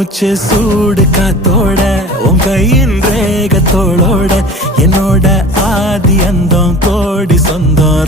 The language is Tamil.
மூச்சு சூடு காத்தோட உன் கையின் ரேகத்தோளோட என்னோட ஆதி அந்தம் கோடி சொந்தம்